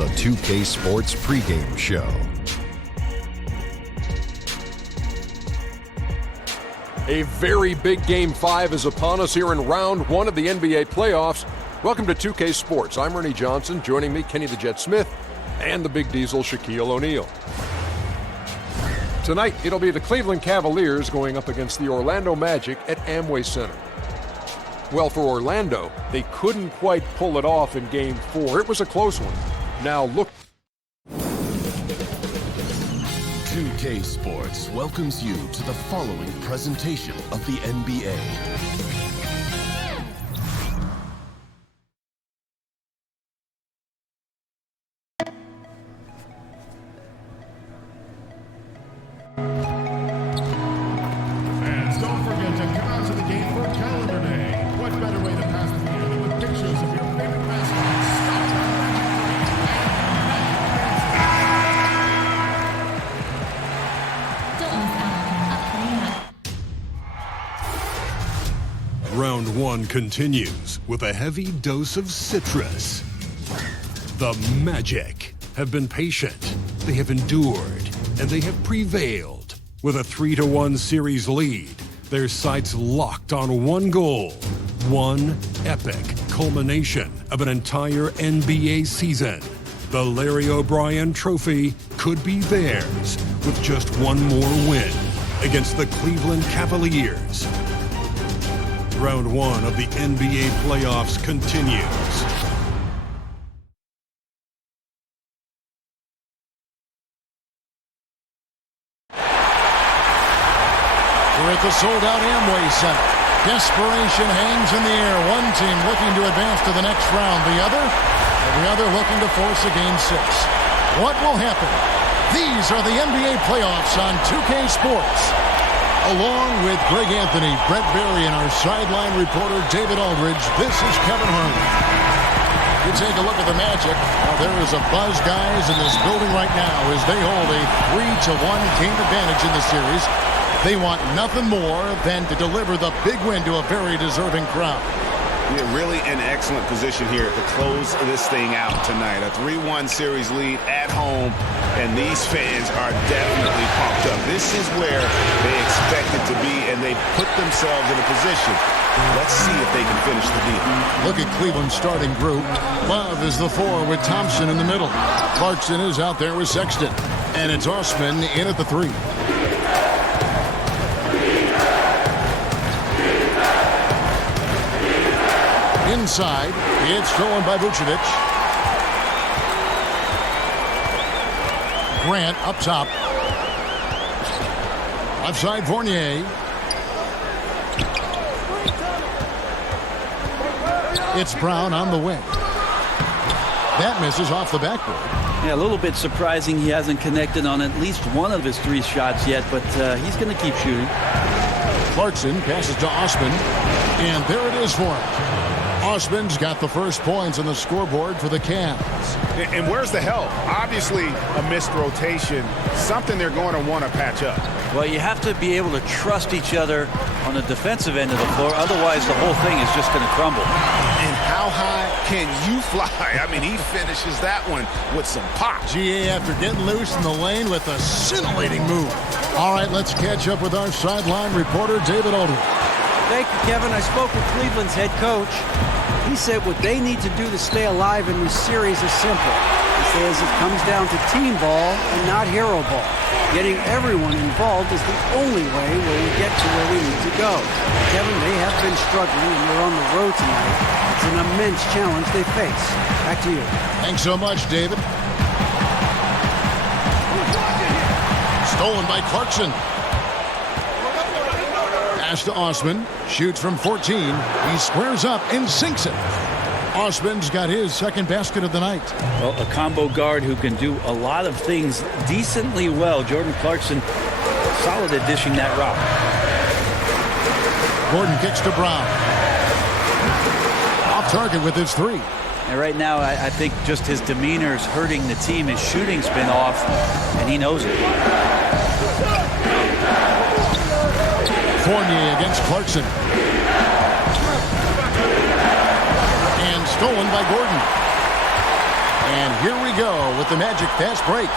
the 2K Sports pregame show. A very big Game 5 is upon us here in round one of the NBA playoffs. Welcome to 2K Sports. I'm Ernie Johnson. Joining me, Kenny the Jet Smith, and the Big Diesel, Shaquille O'Neal. Tonight, it'll be the Cleveland Cavaliers going up against the Orlando Magic at Amway Center. Well, for Orlando, they couldn't quite pull it off in Game 4. It was a close one. Now look. 2K Sports welcomes you to the following presentation of the NBA. Fans, don't forget to come out to the game for Calendar Day. What better way to pass the year than with pictures of your favorite mascots? Round one continues with a heavy dose of citrus. The Magic have been patient, they have endured, and they have prevailed. With a 3-1 series lead, their sights locked on one goal, one epic culmination of an entire NBA season. The Larry O'Brien Trophy could be theirs with just one more win against the Cleveland Cavaliers. Round one of the NBA playoffs continues. We're at the sold-out Amway Center. Desperation hangs in the air. One team looking to advance to the next round. The other looking to force a Game 6. What will happen? These are the NBA playoffs on 2K Sports. Along with Greg Anthony, Brett Berry, and our sideline reporter David Aldridge, this is Kevin Harlan. You take a look at the Magic. There is a buzz, guys, in this building right now as they hold a 3-1 game advantage in the series. They want nothing more than to deliver the big win to a very deserving crowd. We're really in excellent position here to close this thing out tonight. A 3-1 series lead at home, and these fans are definitely pumped up. This is where they expect it to be, and they put themselves in a position. Let's see if they can finish the deal. Look at Cleveland's starting group. Love is the 4 with Thompson in the middle. Clarkson is out there with Sexton, and it's Osman in at the 3. Inside, it's stolen by Vucevic. Grant up top. Left side, Fournier. It's Brown on the wing. That misses off the backboard. Yeah, a little bit surprising he hasn't connected on at least one of his 3 shots yet, but he's going to keep shooting. Clarkson passes to Osman, and there it is for him. Osman's got the first points on the scoreboard for the Cavs. And where's the help? Obviously, a missed rotation, something they're going to want to patch up. Well, you have to be able to trust each other on the defensive end of the floor. Otherwise, the whole thing is just going to crumble. And how high can you fly? I mean, he finishes that one with some pop. GA after getting loose in the lane with a scintillating move. All right, let's catch up with our sideline reporter, David Aldridge. Thank you, Kevin. I spoke with Cleveland's head coach. He said what they need to do to stay alive in this series is simple. He says it comes down to team ball and not hero ball. Getting everyone involved is the only way where we get to where we need to go. Kevin, they have been struggling and they're on the road tonight. It's an immense challenge they face. Back to you. Thanks so much, David. Stolen by Clarkson. Pass to Osman. Shoots from 14. He squares up and sinks it. Osman's got his second basket of the night. Well, a combo guard who can do a lot of things decently well. Jordan Clarkson, solid at dishing that rock. Gordon kicks to Brown. Off target with his 3. And right now, I think just his demeanor is hurting the team. His shooting's been off, and he knows it. Fournier against Clarkson. And stolen by Gordon. And here we go with the Magic fast break.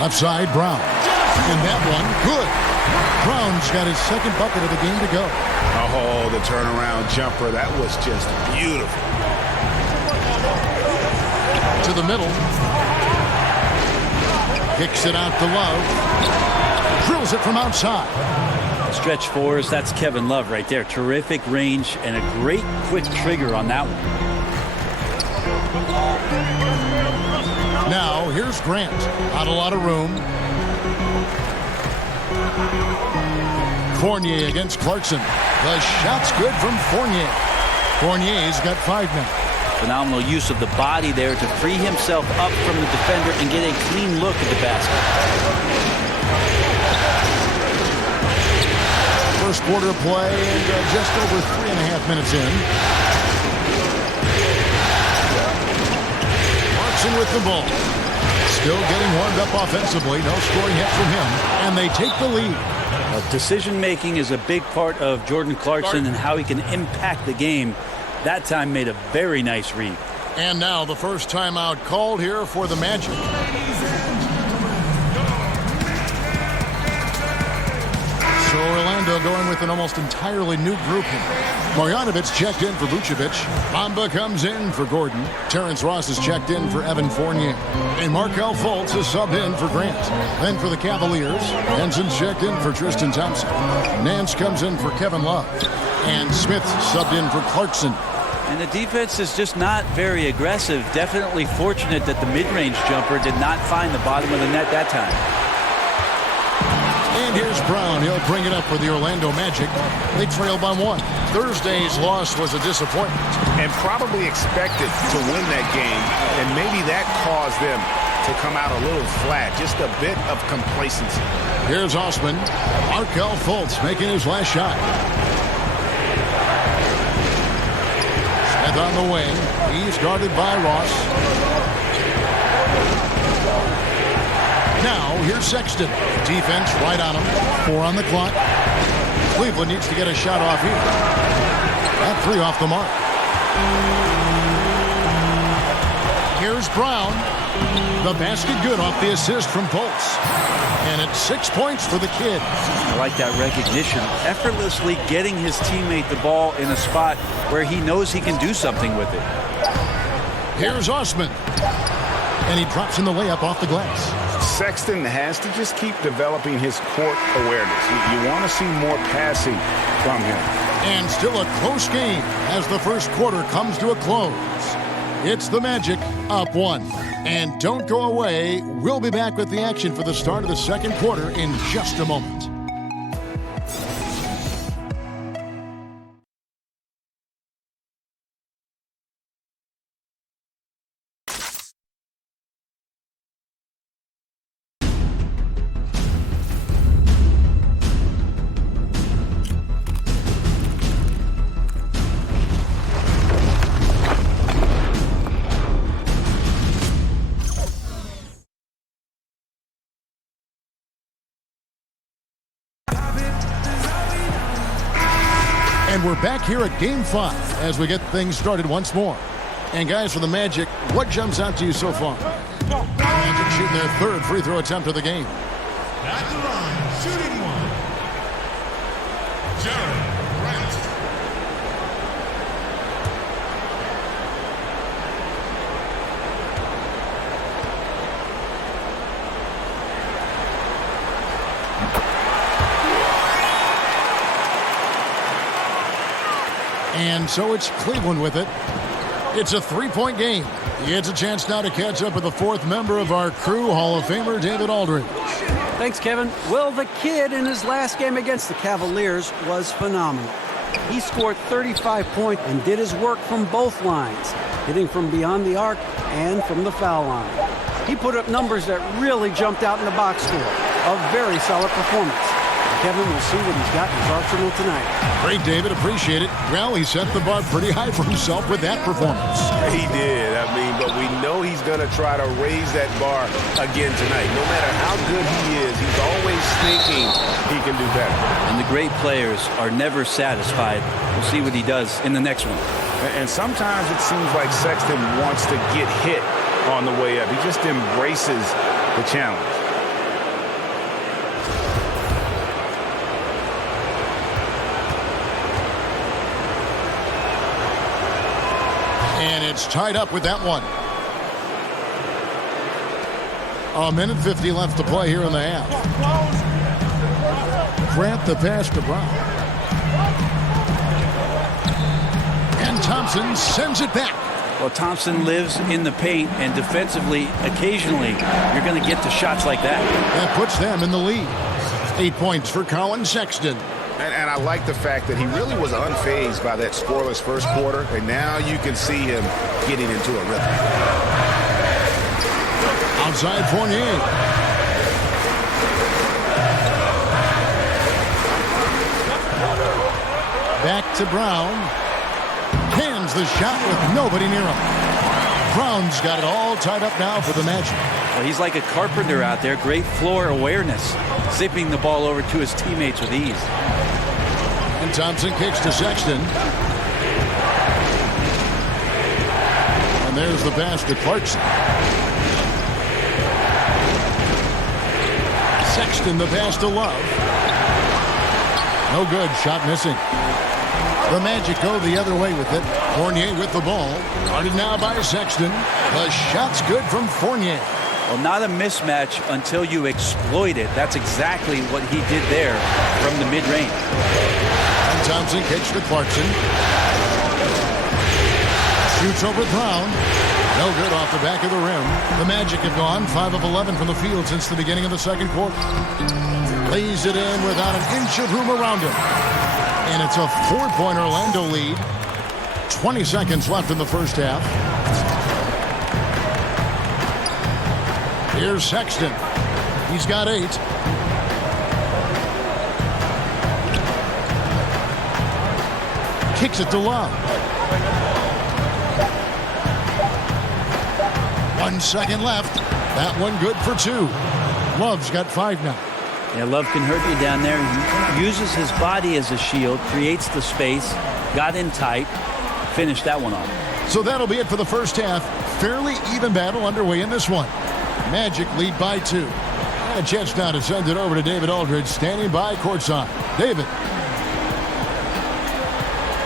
Left side, Brown. And that one, good. Brown's got his second bucket of the game to go. Oh, the turnaround jumper. That was just beautiful. To the middle. Kicks it out to Love. Drills it from outside. Stretch fours, that's Kevin Love right there. Terrific range and a great quick trigger on that one. Now, here's Grant. Not a lot of room. Fournier against Clarkson. The shot's good from Fournier. Fournier's got 5 now. Phenomenal use of the body there to free himself up from the defender and get a clean look at the basket. First quarter play and just over 3.5 minutes in. Clarkson with the ball. Still getting warmed up offensively. No scoring hit from him. And they take the lead. Well, decision-making is a big part of Jordan Clarkson and how he can impact the game. That time made a very nice read. And now the first timeout called here for the Magic. So Orlando going with an almost entirely new group here. Marjanovic checked in for Vucevic. Bamba comes in for Gordon. Terrence Ross is checked in for Evan Fournier. And Markelle Fultz is subbed in for Grant. Then for the Cavaliers, Henson's checked in for Tristan Thompson. Nance comes in for Kevin Love. And Smith subbed in for Clarkson. And the defense is just not very aggressive. Definitely fortunate that the mid-range jumper did not find the bottom of the net that time. And here's Brown. He'll bring it up for the Orlando Magic. They trail by 1. Thursday's loss was a disappointment. And probably expected to win that game. And maybe that caused them to come out a little flat. Just a bit of complacency. Here's Osman. Markelle Fultz making his last shot. Smith on the wing. He's guarded by Ross. Now, here's Sexton. Defense right on him. 4 on the clock. Cleveland needs to get a shot off here. That 3 off the mark. Here's Brown. The basket good off the assist from Fultz. And it's 6 points for the kid. I like that recognition. Effortlessly getting his teammate the ball in a spot where he knows he can do something with it. Here's Osman. And he drops in the layup off the glass. Sexton has to just keep developing his court awareness. You want to see more passing from him. And still a close game as the first quarter comes to a close. It's the Magic up 1. And don't go away. We'll be back with the action for the start of the second quarter in just a moment. And we're back here at Game 5 as we get things started once more. And guys, for the Magic, what jumps out to you so far? Magic shooting their 3rd free throw attempt of the game. At the line, shooting 1. Jeremy Grant. And so it's Cleveland with it. It's a 3-point game. He gets a chance now to catch up with the 4th member of our crew, Hall of Famer David Aldridge. Thanks, Kevin. Well, the kid in his last game against the Cavaliers was phenomenal. He scored 35 points and did his work from both lines, hitting from beyond the arc and from the foul line. He put up numbers that really jumped out in the box score. A very solid performance. Kevin, we'll see what he's got in his arsenal tonight. Great, David. Appreciate it. Well, he set the bar pretty high for himself with that performance. He did. I mean, but we know he's going to try to raise that bar again tonight. No matter how good he is, he's always thinking he can do better. And the great players are never satisfied. We'll see what he does in the next one. And sometimes it seems like Sexton wants to get hit on the way up. He just embraces the challenge. And it's tied up with that one. A minute 50 left to play here in the half. Grant the pass to Brown. And Thompson sends it back. Well, Thompson lives in the paint, and defensively, occasionally, you're going to get to shots like that. That puts them in the lead. 8 points for Colin Sexton. And I like the fact that he really was unfazed by that scoreless first quarter, and now you can see him getting into a rhythm. Outside Fournier. Back to Brown. Hands the shot with nobody near him. Brown's got it all tied up now for the Magic. Well, he's like a carpenter out there. Great floor awareness. Zipping the ball over to his teammates with ease. And Thompson kicks to Sexton. And there's the pass to Clarkson. Sexton the pass to Love. No good. Shot missing. The Magic go the other way with it. Fournier with the ball. Guarded now by Sexton. The shot's good from Fournier. Well, not a mismatch until you exploit it. That's exactly what he did there from the mid-range. And Thompson kicks to Clarkson. Shoots over Brown. No good off the back of the rim. The Magic have gone 5 of 11 from the field since the beginning of the second quarter. Lays it in without an inch of room around him. And it's a 4-point Orlando lead. 20 seconds left in the first half. Here's Sexton. He's got 8. Kicks it to Love. 1 second left. That one good for 2. Love's got 5 now. Yeah, Love can hurt you down there. He uses his body as a shield, creates the space, got in tight, finished that one off. So that'll be it for the first half. Fairly even battle underway in this one. Magic lead by 2. And a chance now to send it over to David Aldridge, standing by courtside. David.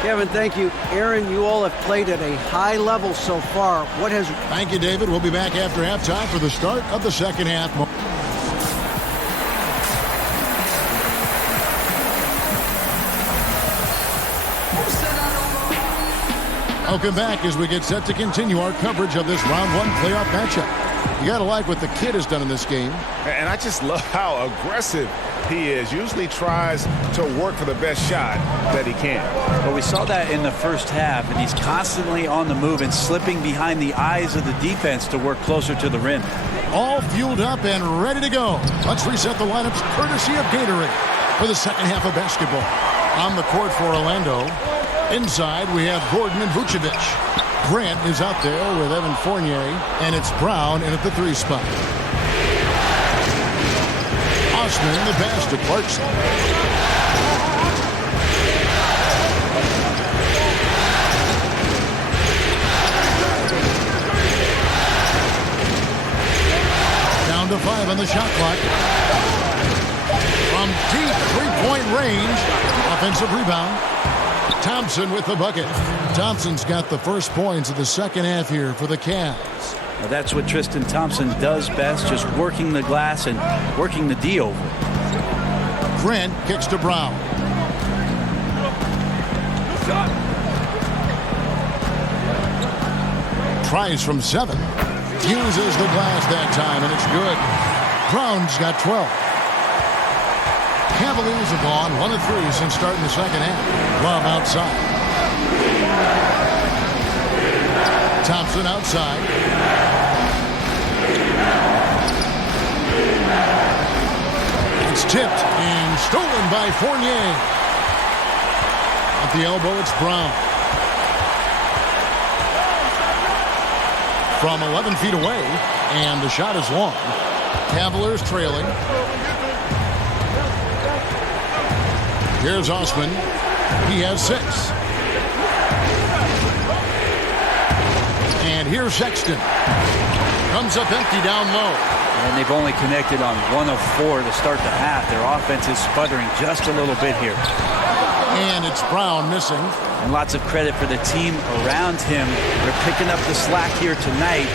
Kevin, thank you. Aaron, you all have played at a high level so far. Thank you, David. We'll be back after halftime for the start of the second half. Welcome back as we get set to continue our coverage of this round 1 playoff matchup. You got to like what the kid has done in this game. And I just love how aggressive he is. Usually tries to work for the best shot that he can. Well, we saw that in the first half, and he's constantly on the move and slipping behind the eyes of the defense to work closer to the rim. All fueled up and ready to go. Let's reset the lineups courtesy of Gatorade for the second half of basketball. On the court for Orlando. Inside, we have Gordon and Vucevic. Grant is out there with Evan Fournier, and it's Brown in at the 3 spot. Osman the pass to Clarkson. Down to 5 on the shot clock. From deep 3-point range, offensive rebound. Thompson with the bucket. Thompson's got the first points of the second half here for the Cavs. Well, that's what Tristan Thompson does best, just working the glass and working the D over. Grant kicks to Brown. Tries from 7. Uses the glass that time, and it's good. Brown's got 12. Cavaliers have gone 1 of 3 since starting the second half. Love outside. Thompson outside. It's tipped and stolen by Fournier. At the elbow, it's Brown. From 11 feet away, and the shot is long. Cavaliers trailing. Here's Osman. He has 6. And here's Sexton. Comes up empty down low. And they've only connected on 1 of 4 to start the half. Their offense is sputtering just a little bit here. And it's Brown missing. And lots of credit for the team around him. They're picking up the slack here tonight.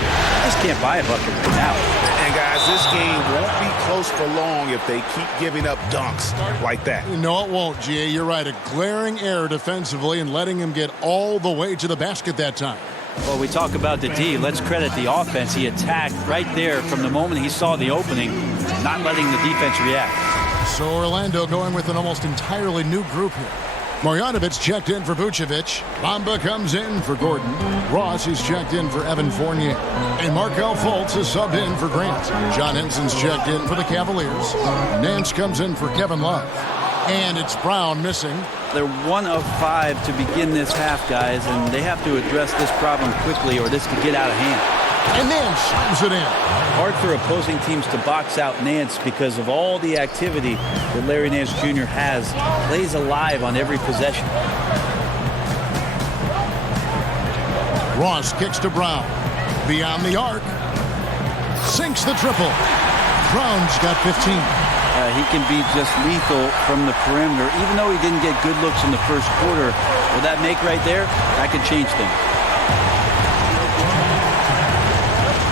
Just can't buy a bucket right now. And guys, this game won't be close for long if they keep giving up dunks like that. No, it won't, G.A. You're right. A glaring error defensively and letting him get all the way to the basket that time. Well, we talk about the D. Let's credit the offense. He attacked right there from the moment he saw the opening, not letting the defense react. So Orlando going with an almost entirely new group here. Marjanovic checked in for Vucevic. Bamba comes in for Gordon. Ross is checked in for Evan Fournier. And Markelle Fultz is subbed in for Grant. John Henson's checked in for the Cavaliers. Nance comes in for Kevin Love. And it's Brown missing. They're 1 of 5 to begin this half, guys, and they have to address this problem quickly or this could get out of hand. And Nance slams it in. Hard for opposing teams to box out Nance because of all the activity that Larry Nance Jr. has. Plays alive on every possession. Ross kicks to Brown. Beyond the arc. Sinks the triple. Brown's got 15. He can be just lethal from the perimeter. Even though he didn't get good looks in the first quarter, with that make right there, that could change things.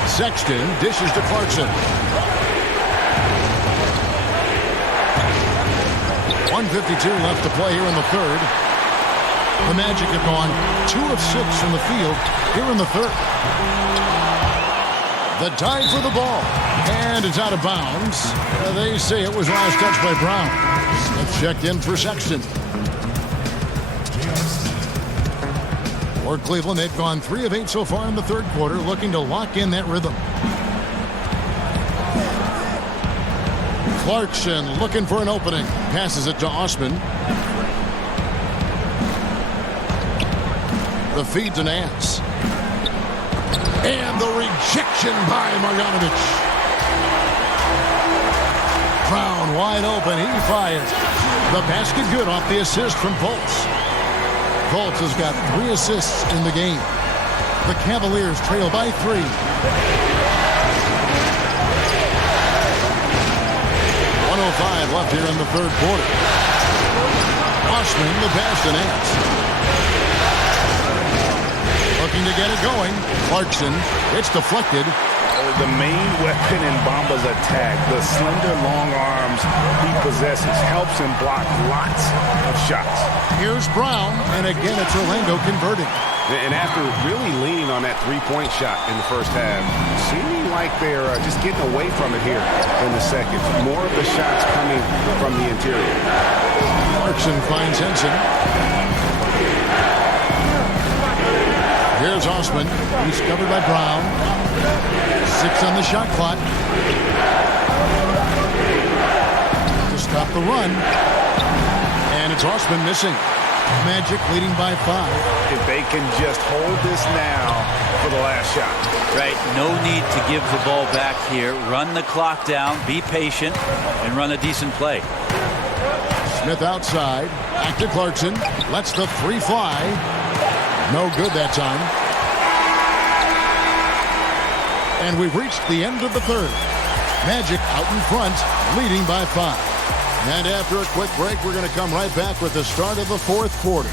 Sexton dishes to Clarkson. 1:52 left to play here in the third. The Magic have gone 2 of 6 from the field here in the third. The dive for the ball. And it's out of bounds. They say it was last touched by Brown. It's checked in for Sexton. For Cleveland, they've gone 3 of 8 so far in the third quarter, looking to lock in that rhythm. Clarkson looking for an opening. Passes it to Osman. The feed to Nance. And the rejection by Marjanovic. Brown wide open. He fires. The basket good off the assist from Fultz. Fultz has got 3 assists in the game. The Cavaliers trail by 3. 1:05 left here in the third quarter. Osman, the pass to Nance. Looking to get it going. Clarkson. It's deflected. The main weapon in Bamba's attack, the slender, long arms he possesses, helps him block lots of shots. Here's Brown, and again it's Orlando converting. And after really leaning on that three-point shot in the first half, seeming like they're just getting away from it here in the second. More of the shots coming from the interior. Clarkson finds Henson. Here's Osman. He's covered by Brown. 6 on the shot clock. To stop the run. And it's Osman missing. Magic leading by 5. If they can just hold this now for the last shot. Right, no need to give the ball back here. Run the clock down, be patient, and run a decent play. Smith outside. Back to Clarkson. Lets the 3 fly. No good that time. And we've reached the end of the third. Magic out in front, leading by 5. And after a quick break, we're going to come right back with the start of the fourth quarter.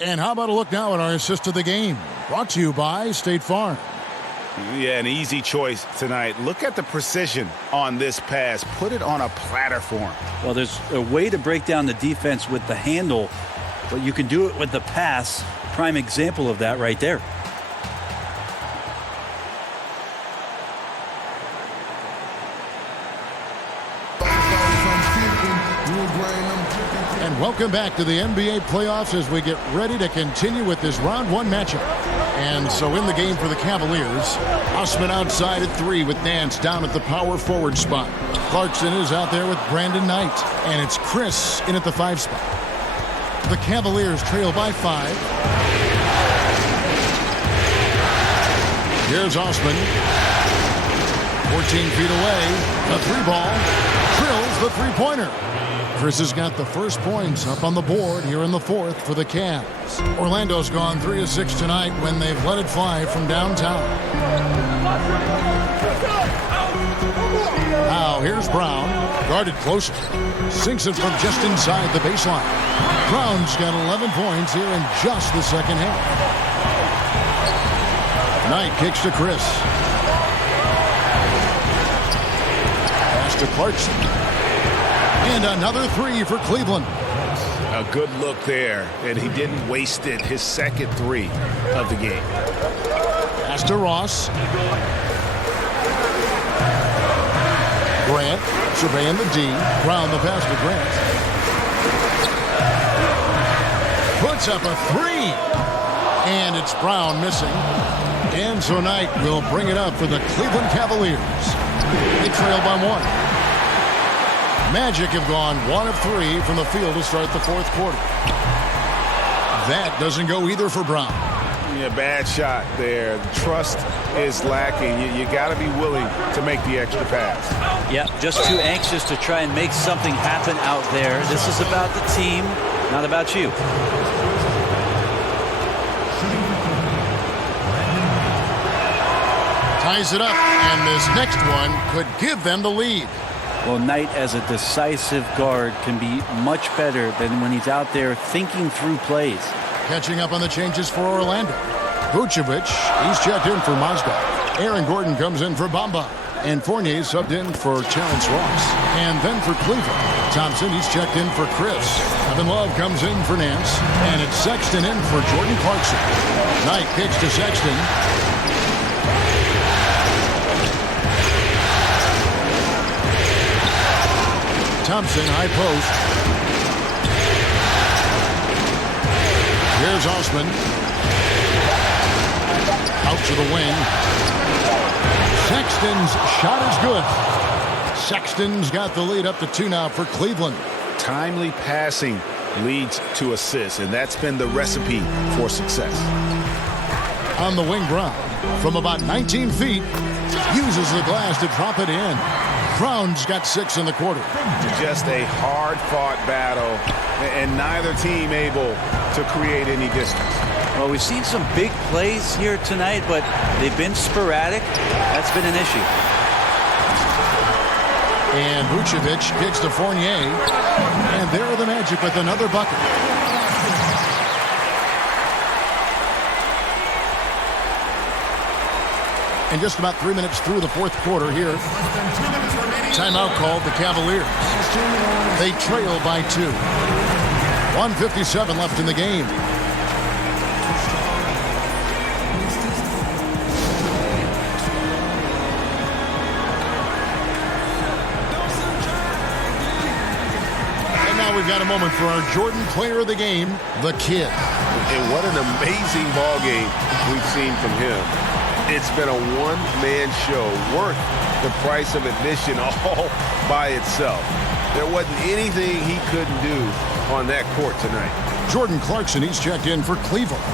And how about a look now at our assist of the game? Brought to you by State Farm. Yeah, an easy choice tonight. Look at the precision on this pass. Put it on a platter for him. Well, there's a way to break down the defense with the handle, but you can do it with the pass. Prime example of that right there. And welcome back to the NBA playoffs as we get ready to continue with this round one matchup. And so in the game for the Cavaliers, Osman outside at 3 with Nance down at the power forward spot. Clarkson is out there with Brandon Knight. And it's Chris in at the 5 spot. The Cavaliers trail by 5. Here's Osman. 14 feet away. The 3 ball. Drills the 3-pointer. Chris has got the first points up on the board here in the 4th for the Cavs. Orlando's gone 3 of 6 tonight when they've let it fly from downtown. Now here's Brown, guarded closer. Sinks it from just inside the baseline. Brown's got 11 points here in just the second half. Knight kicks to Chris. Pass to Clarkson. And another 3 for Cleveland. A good look there, and he didn't waste it. His second 3 of the game. Pass to Ross. Grant surveying the D. Brown the pass to Grant. Puts up a 3. And it's Brown missing. And so Knight will bring it up for the Cleveland Cavaliers. They trail by 1. Magic have gone 1 of 3 from the field to start the 4th quarter. That doesn't go either for Brown. Yeah, bad shot there. The trust is lacking. You got to be willing to make the extra pass. Yeah, just too anxious to try and make something happen out there. This is about the team, not about you. Ties it up, and this next one could give them the lead. Well, Knight as a decisive guard can be much better than when he's out there thinking through plays. Catching up on the changes for Orlando. Vucevic, he's checked in for Mozgov. Aaron Gordon comes in for Bamba. And Fournier subbed in for Terrence Ross. And then for Cleveland, Thompson, he's checked in for Chris. Kevin Love comes in for Nance. And it's Sexton in for Jordan Clarkson. Knight kicks to Sexton. Thompson, high post. Here's Osman. Out to the wing. Sexton's shot is good. Sexton's got the lead up to 2 now for Cleveland. Timely passing leads to assists, and that's been the recipe for success. On the wing, Brown, from about 19 feet, uses the glass to drop it in. Brown's got 6 in the quarter. Just a hard-fought battle, and neither team able to create any distance. Well, we've seen some big plays here tonight, but they've been sporadic. That's been an issue. And Vucevic kicks to Fournier. And there are the Magic with another bucket. And just about 3 minutes through the 4th quarter here. Timeout called the Cavaliers. They trail by 2. 1:57 left in the game. And now we've got a moment for our Jordan player of the game, the kid. And what an amazing ball game we've seen from him. It's been a one-man show worth the price of admission all by itself. There wasn't anything he couldn't do on that court tonight. Jordan Clarkson, he's checked in for Cleveland.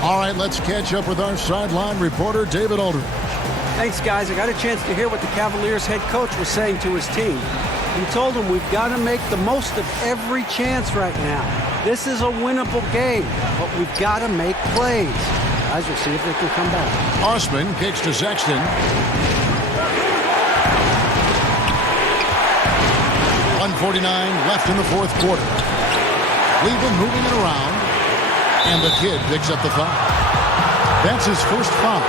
All right, let's catch up with our sideline reporter, David Aldridge. Thanks, guys. I got a chance to hear what the Cavaliers head coach was saying to his team. He told them we've got to make the most of every chance right now. This is a winnable game, but we've got to make plays. Guys, we'll see if they can come back. Osman kicks to Sexton. 1:49 left in the 4th quarter. Cleveland moving it around. And the kid picks up the foul. That's his first foul.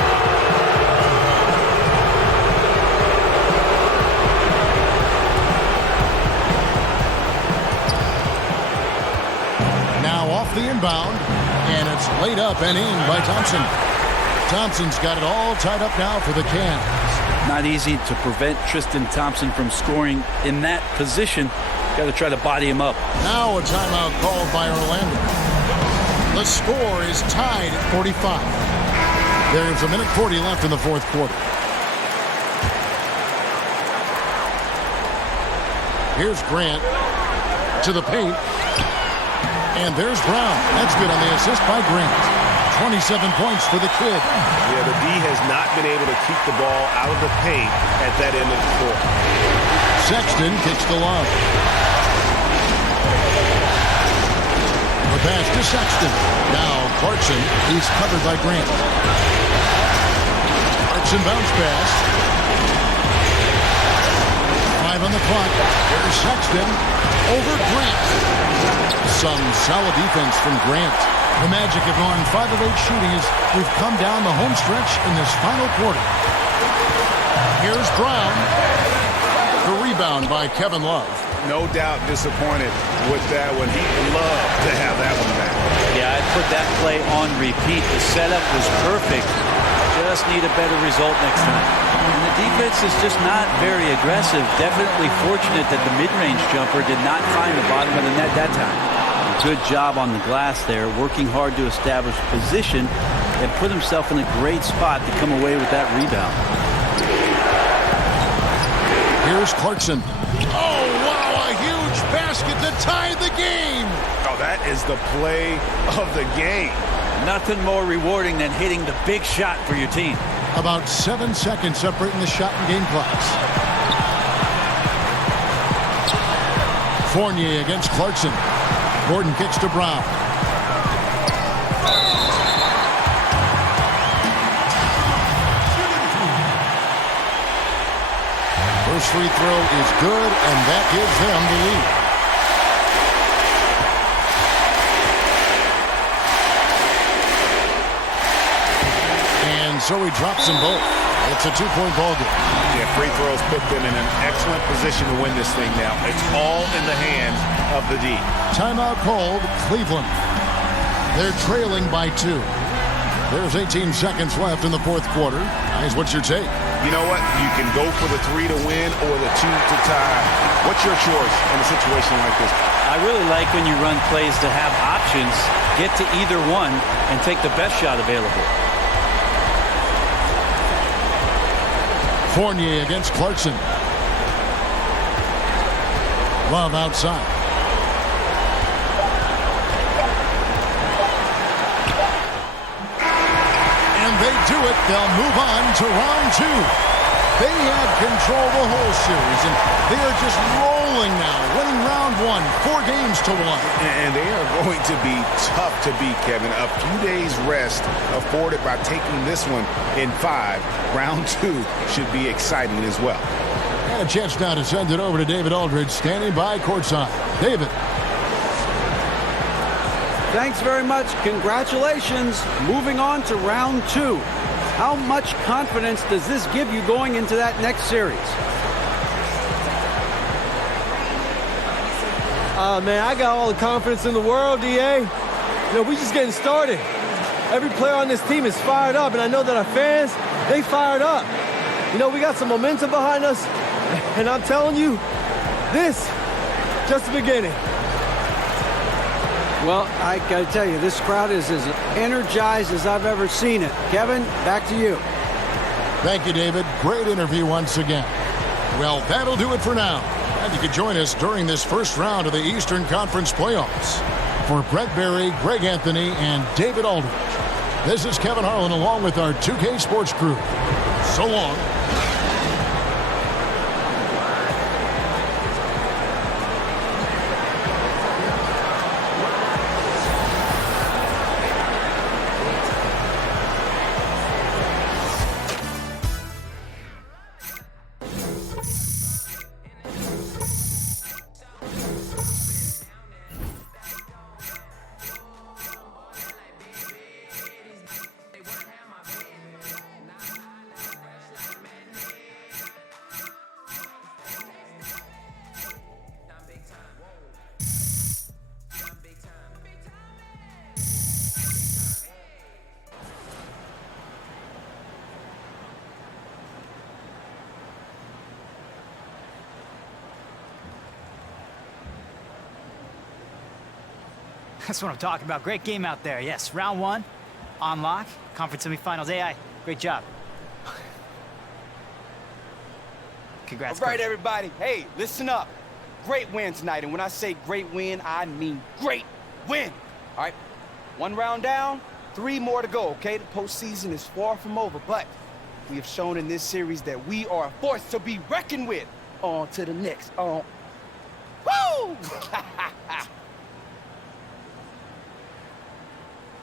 Now off the inbound. And it's laid up and in by Thompson. Thompson's got it all tied up now for the Cavs. Not easy to prevent Tristan Thompson from scoring in that position. Got to try to body him up. Now a timeout called by Orlando. The score is tied at 45. There's 1:40 left in the fourth quarter. Here's Grant to the paint. And there's Brown. That's good on the assist by Grant. 27 points for the kid. Yeah, the D has not been able to keep the ball out of the paint at that end of the floor. Sexton kicks the lob. The pass to Sexton. Now Clarkson. He's covered by Grant. Clarkson bounce pass. 5 on the clock. There's Sexton over Grant. Some solid defense from Grant. The Magic have gone 5 of 8 shooting as we've come down the home stretch in this final quarter. Here's Brown. The rebound by Kevin Love. No doubt disappointed with that one. He'd love to have that one back. Yeah, I'd put that play on repeat. The setup was perfect. Just need a better result next time. And the defense is just not very aggressive. Definitely fortunate that the mid-range jumper did not find the bottom of the net that time. Good job on the glass there, working hard to establish position and put himself in a great spot to come away with that rebound. Here's Clarkson. Oh, wow, a huge basket to tie the game. Oh, that is the play of the game. Nothing more rewarding than hitting the big shot for your team. About 7 seconds separating the shot and game clocks. Fournier against Clarkson. Gordon kicks to Brown. First free throw is good, and that gives them the lead. And so he drops them both. It's a 2-point ball game. Yeah, free throws put them in an excellent position to win this thing now. It's all in the hands of the D. Timeout called Cleveland. They're trailing by 2. There's 18 seconds left in the fourth quarter. Guys, what's your take? You know what? You can go for the 3 to win or the 2 to tie. What's your choice in a situation like this? I really like when you run plays to have options, get to either one, and take the best shot available. Fournier against Clarkson. Love outside. And they do it. They'll move on to round 2. They had control the whole series, and they are just rolling now, winning round 1, 4 games to 1. And they are going to be tough to beat, Kevin. A few days rest afforded by taking this one in 5. Round 2 should be exciting as well. And a chance now to send it over to David Aldridge, standing by courtside. David. Thanks very much. Congratulations. Moving on to round 2. How much confidence does this give you going into that next series? Man, I got all the confidence in the world, DA. You know, we just getting started. Every player on this team is fired up, and I know that our fans, they fired up. You know, we got some momentum behind us, and I'm telling you, this, just the beginning. Well, I got to tell you, this crowd is as energized as I've ever seen it. Kevin, back to you. Thank you, David. Great interview once again. Well, that'll do it for now. And you can join us during this first round of the Eastern Conference playoffs. For Brett Berry, Greg Anthony, and David Aldridge, this is Kevin Harlan along with our 2K Sports crew. So long. That's what I'm talking about. Great game out there. Yes, round one, on lock, conference semifinals. AI, great job. Congrats, All right, Coach. everybody. Hey, listen up. Great win tonight, and when I say great win, I mean great win. All right, 1 round down, 3 more to go, okay? The postseason is far from over, but we have shown in this series that we are a force to be reckoned with. On to the next. Woo!